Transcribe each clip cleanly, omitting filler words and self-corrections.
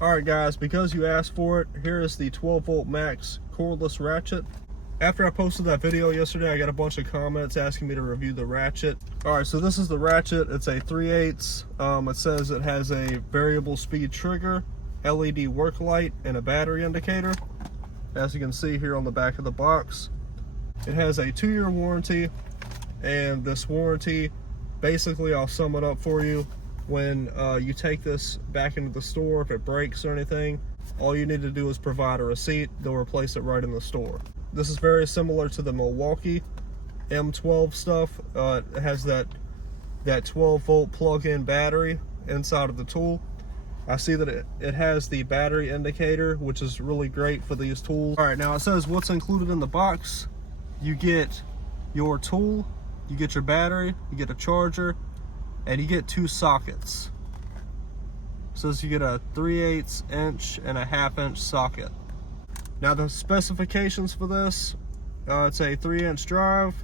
Alright guys, because you asked for it, here is the 12-volt Max Cordless Ratchet. After I posted that video yesterday, I got a bunch of comments asking me to review the Ratchet. Alright, so this is the Ratchet. It's a 3/8. It says it has a variable speed trigger, LED work light, and a battery indicator. As you can see here on the back of the box. It has a 2-year warranty, and this warranty, basically I'll sum it up for you. When you take this back into the store, if it breaks or anything, all you need to do is provide a receipt. They'll replace it right in the store. This is very similar to the Milwaukee M12 stuff. It has that 12-volt plug-in battery inside of the tool. I see that it has the battery indicator, which is really great for these tools. All right, now it says what's included in the box. You get your tool, you get your battery, you get a charger, and you get 2 sockets. It says you get a 3/8 inch and a 1/2 inch socket. Now the specifications for this, it's a 3-inch drive.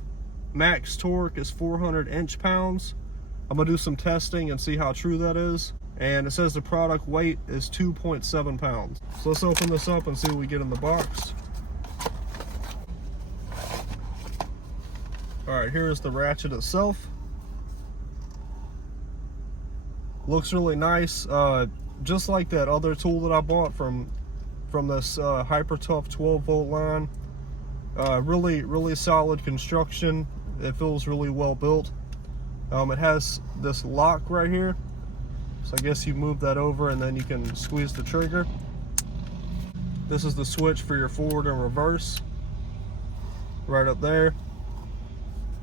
Max torque is 400 inch-pounds. I'm gonna do some testing and see how true that is. And it says the product weight is 2.7 pounds. So let's open this up and see what we get in the box. All right, here's the Ratchet itself. Looks really nice, just like that other tool that I bought from this Hyper Tough 12-volt line. Really solid construction. It feels really well built. It has this lock right here, so I guess you move that over and then you can squeeze the trigger. This is the switch for your forward and reverse, right up there.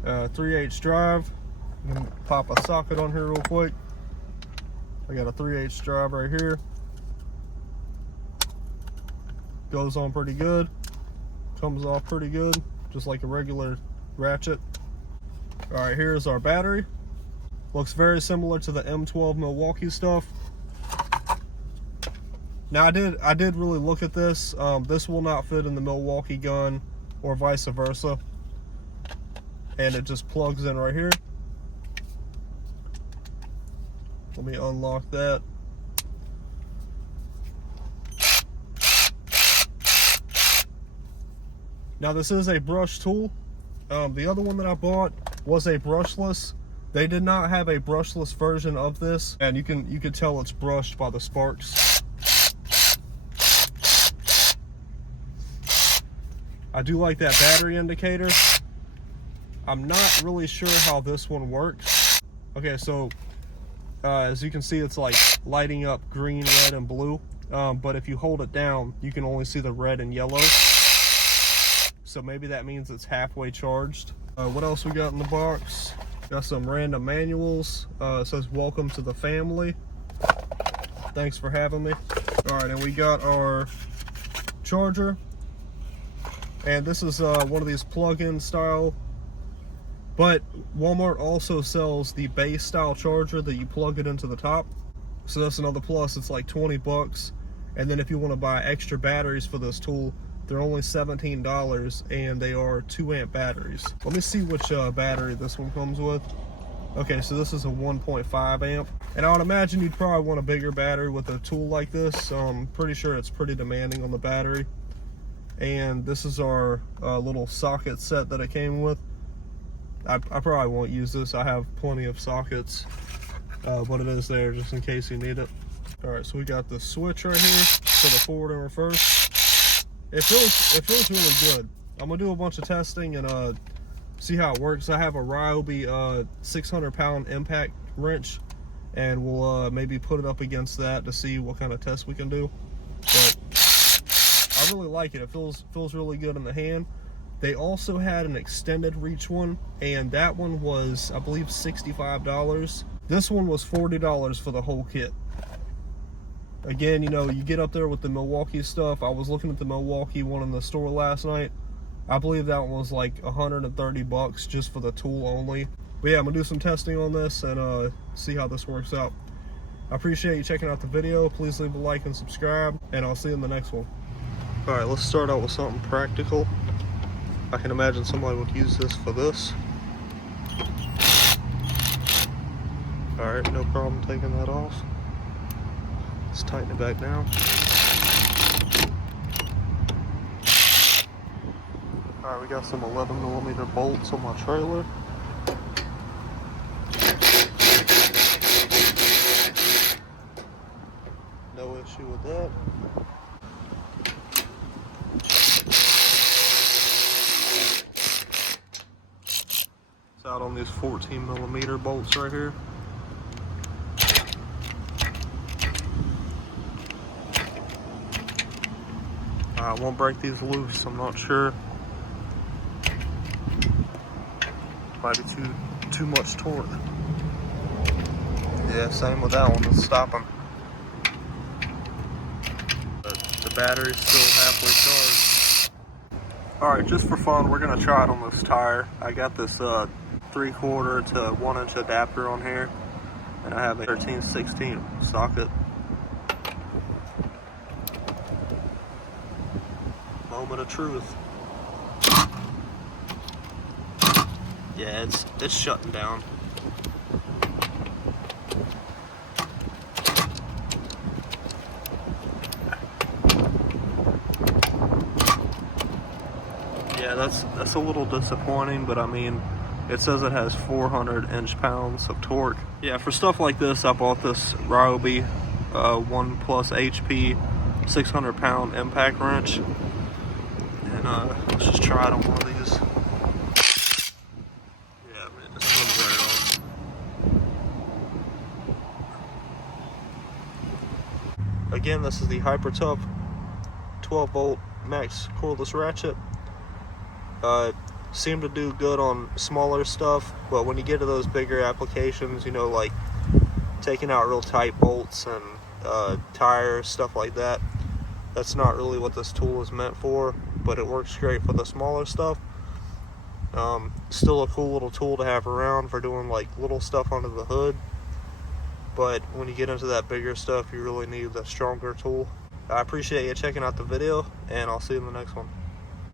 3/8 drive. You can pop a socket on here real quick. I got a 3/8 drive right here. Goes on pretty good. Comes off pretty good, just like a regular Ratchet. All right, here's our battery. Looks very similar to the M12 Milwaukee stuff. Now I did really look at this. This will not fit in the Milwaukee gun or vice versa. And it just plugs in right here. Let me unlock that. Now this is a brush tool. The other one that I bought was a brushless. They did not have a brushless version of this, and you can tell it's brushed by the sparks. I do like that battery indicator. I'm not really sure how this one works. Okay, so as you can see, it's like lighting up green, red, and blue. But if you hold it down, you can only see the red and yellow. So maybe that means it's halfway charged. What else we got in the box? Got some random manuals. It says, "Welcome to the family. Thanks for having me." All right, and we got our charger. And this is one of these plug-in style. But Walmart also sells the base style charger that you plug it into the top. So that's another plus. It's like 20 bucks. And then if you want to buy extra batteries for this tool, they're only $17, and they are 2-amp batteries. Let me see which battery this one comes with. Okay, so this is a 1.5 amp. And I would imagine you'd probably want a bigger battery with a tool like this. So I'm pretty sure it's pretty demanding on the battery. And this is our little socket set that it came with. I probably won't use this. I have plenty of sockets, but it is there just in case you need it. All right, so we got the switch right here for the forward and reverse. It feels really good. I'm gonna do a bunch of testing and see how it works. I have a Ryobi 600-pound impact wrench, and we'll maybe put it up against that to see what kind of tests we can do. But I really like it. It feels really good in the hand. They also had an extended reach one, and that one was, I believe, $65. This one was $40 for the whole kit. Again, you know, you get up there with the Milwaukee stuff. I was looking at the Milwaukee one in the store last night. I believe that one was like 130 bucks just for the tool only. But yeah, I'm gonna do some testing on this and see how this works out. I appreciate you checking out the video. Please leave a like and subscribe, and I'll see you in the next one. All right, let's start out with something practical. I can imagine somebody would use this for this. All right, no problem taking that off. Let's tighten it back down. Alright, we got some 11mm bolts on my trailer. No issue with that. It's out on these 14mm bolts right here. I won't break these loose, I'm not sure. Might be too much torque. Yeah, same with that one, it's stopping. But the battery's still halfway charged. Alright, just for fun, we're gonna try it on this tire. I got this 3/4 to 1 inch adapter on here, and I have a 13/16 socket. Moment of truth. Yeah, it's shutting down. Yeah, that's a little disappointing, but I mean, it says it has 400 inch-pounds of torque. Yeah, for stuff like this, I bought this Ryobi 1+ HP 600-pound impact wrench. And let's just try it on one of these. Yeah, man, this comes right off. Again, this is the Hyper Tough 12-volt Max Cordless Ratchet. Seem to do good on smaller stuff, but when you get to those bigger applications, you know, like taking out real tight bolts and tires, stuff like that, that's not really what this tool is meant for, but it works great for the smaller stuff. Still a cool little tool to have around for doing like little stuff under the hood, but when you get into that bigger stuff, you really need the stronger tool. I appreciate you checking out the video, and I'll see you in the next one.